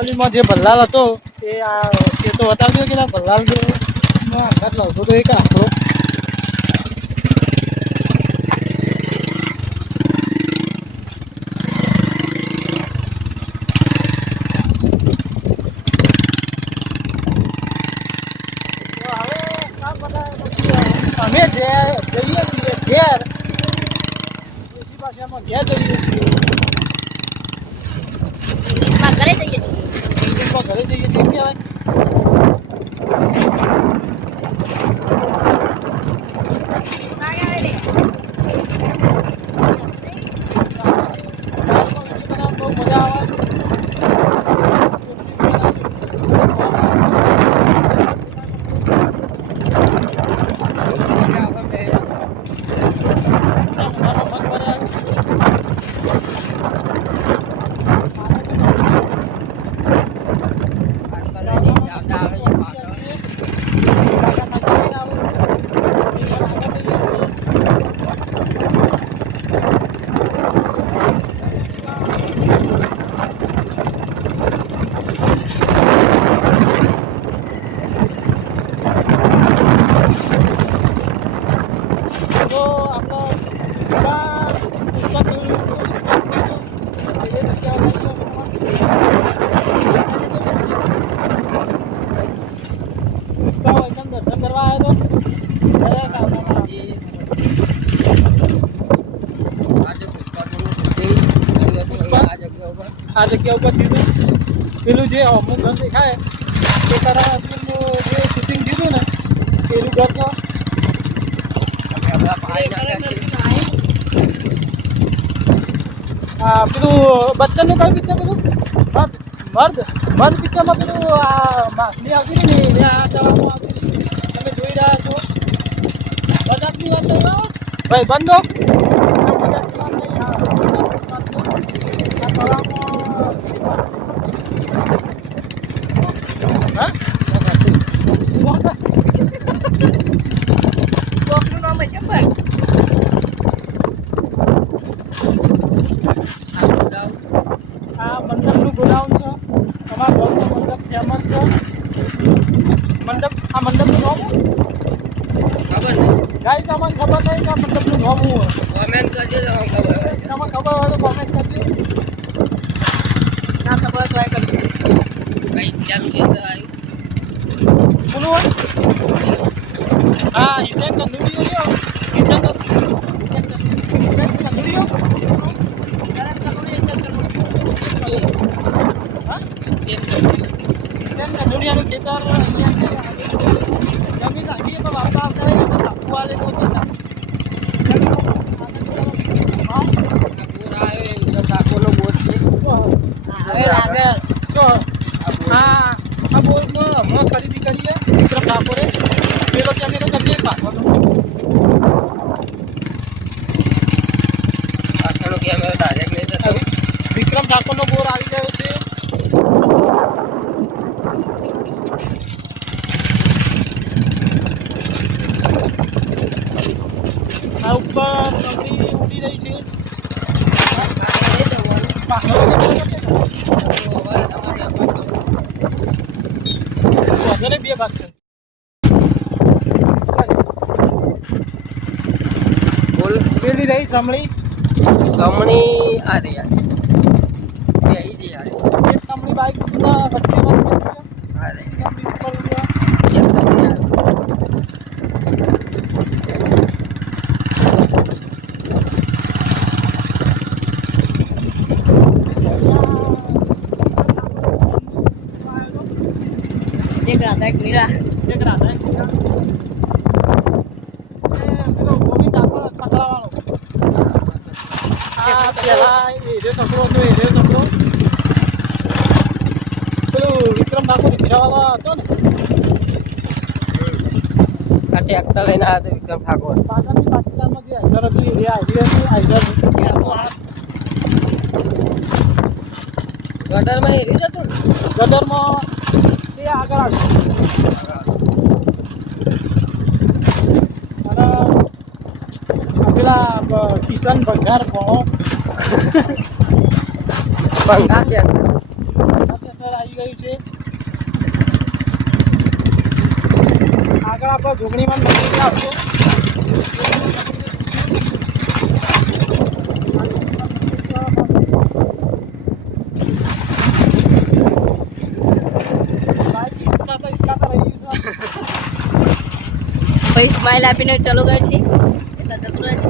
બાહુબલીમાં જે ભલ્લાલ હતો, એ આ, એ તો બતાવજો કે ભલ્લાલ જે આઘાત લાવતો હતો એક આંકડો પછી અમે જે જઈએ છીએ ઘેર પાસે ભાષામાં ઘેર જઈએ છીએ ઇંગ્લિશમાં ઘરે જઈએ છીએ ઇંગ્લિશમાં ઘરે જઈએ છીએ એમ કહેવાય પાણી આવે ને બહુ મજા આવે તો આપણો પુષ્પા પુષ્પા કેવું એ પુષ્પા એકદમ દર્શન કરવા આવ્યો તો દરેક આવવાના. આ જગ્યા ઉપર દીધું પેલું જે અમુક ઘર દેખાય, એ તારા પેલું જે શૂટિંગ દીધું ને પેલું ઘર તો. આ પેલું બચ્ચનનું કયું પિક્ચર પેલું મર્દ મર્દ મર્દ પિક્ચરમાં પેલું આ માછલી આવતી હતી ને આ તળાવમાં આવતી તમે જોઈ રહ્યા છો. બજાજની વાત કરો. ભાઈ, બંધો કોકનું નામ હશે પણ આ મંડપનું ગોડાઉન છે અમારા ગામનો મંડપ છે આ મંડપનું નામ ગાઈસ અમને ખબર નહીં કે આ મંડપનું નામ શું હોય તમને ખબર હોય તો કોમેન્ટ કરજો ના ખબર તો આ કરજો બોલું હોય હા હિતેન તંદુરી લ્યો હિતેન તંદુરીઓ હિતેન તંદુરીઓ હા તંદુરિયાનું ખેતર છે. જમીન રાખીએ તો વાપતા આવતા રહે તો ટાપુ વાલે તો જતા હવે લાગે જો હા આ બોલમાં હમણાં ખરીદી કરીએ વિક્રમ ઠાકોરે. પેલો કેમેરો કરીએ પાછળનો હવે વિક્રમ ઠાકોરનો બોર આવી ગયો. આ ઉડી રહી છે બે ભાગ છે પેલી રહી સમણી સમણી આ રહી આ રહી બાઈક. વચ્ચે વચ્ચે આ રહી સમળી ઉપર ઊભા. એક સમણી આ એક રાધા એક મીરા એક રાધા એક મીરા. એ પેલો ગોવિંદ આપણો સકલાવાળો. આ પેલા એ જે છોકરો હતો એ જે છોકરો પેલું વિક્રમ ઠાકોર હીરાવાળા હતો ને ટ્રેક્ટર લઈને આવ્યો હતો વિક્રમ ઠાકોર પાટણની પાકિસ્તાનમાં જે આઈસર હતી એ આઈસર હતી આઈસર ગટરમાં હેરી જતું હતું ગદરમાં તે આગળ આવ્યું પેલા કિશન ભંગાર ભણો ભંગાર ટ્રેક્ટર આવી ગયું છે. આગળ આપણે જોગણીમાં નથી આવશે બાઈક ઈસકાતા ઈસકાતા રહી ગયું છે. પછી સ્માઈલ આપીને ચલો ગયો છે. એટલે જતો રહે છે.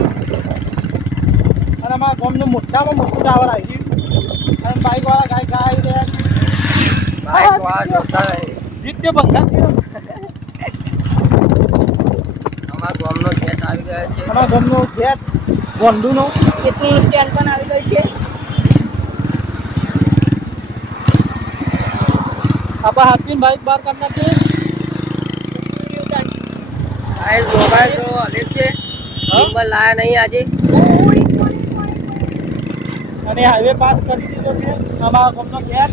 અને અમારા ગામનું મોટામાં મોટું ટાવર આવી ગયું. અને બાઈક વાળા ગાય ગાય આવી રહ્યા છે બાઈક વાળા જોતા રહે. જીત્યો અમારા ગામનો ગેટ આવી ગયો છે. અમારા ગામનું ગેટ વંડુનો કેટલું સ્ટેન્ડ પણ આવી ગઈ છે. આપણે હાથવીને બાઇક બહાર નાખીએ આ મોબાઈલ તો અનેક છે. નંબર લાયા નહીં આજે. અને હાઈવે પાસ કરી દીધો છે. અમારા ગામનો ઘેર.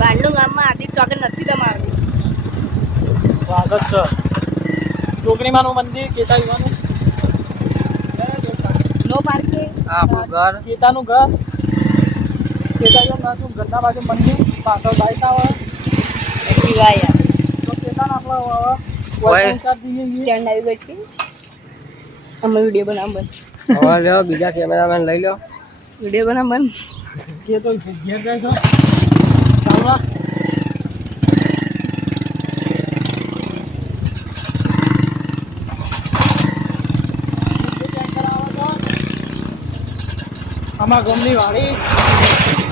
બાંડું ગામમાં હાર્દિક સ્વાગત નથી તમારું. સ્વાગત છે. જોગણીમાનું મંદિર કેતા યુવાનું નો પાર્કિંગ. આ આપણું ઘર. કેતાનું ઘર. કેતા યુવાનું ઘરના બાજુ મંદિર. પાછળ બાઈક આવે. પીવાય યાર અમે વીડિયો બનાવ બન હવે લ્યો બીજા કેમેરામેન લઈ લો વીડિયો બનાવ બન કે તો ઘેર રહે છો ચાલો આમાં ગમની વાડી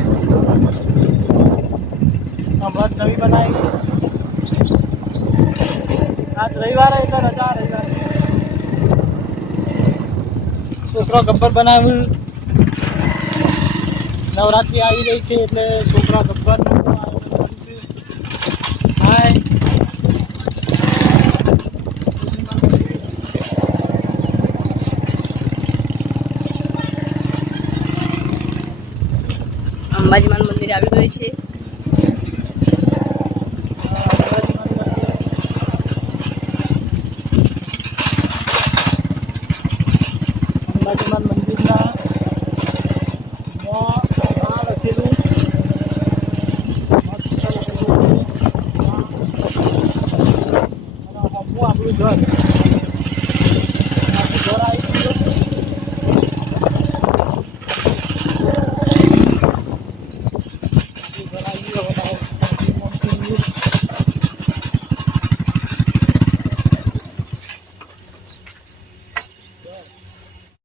હમણાં નવી બનાવી. આજ રવિવારે એટલે રજા રવિવારે. છોકરો ગબ્બર બનાવ્યું. નવરાત્રિ આવી રહી છે એટલે છોકરા ગબ્બરનું આયોજન કર્યું હાય અંબાજીમાન મંદિર આવી ગયું છે. brother.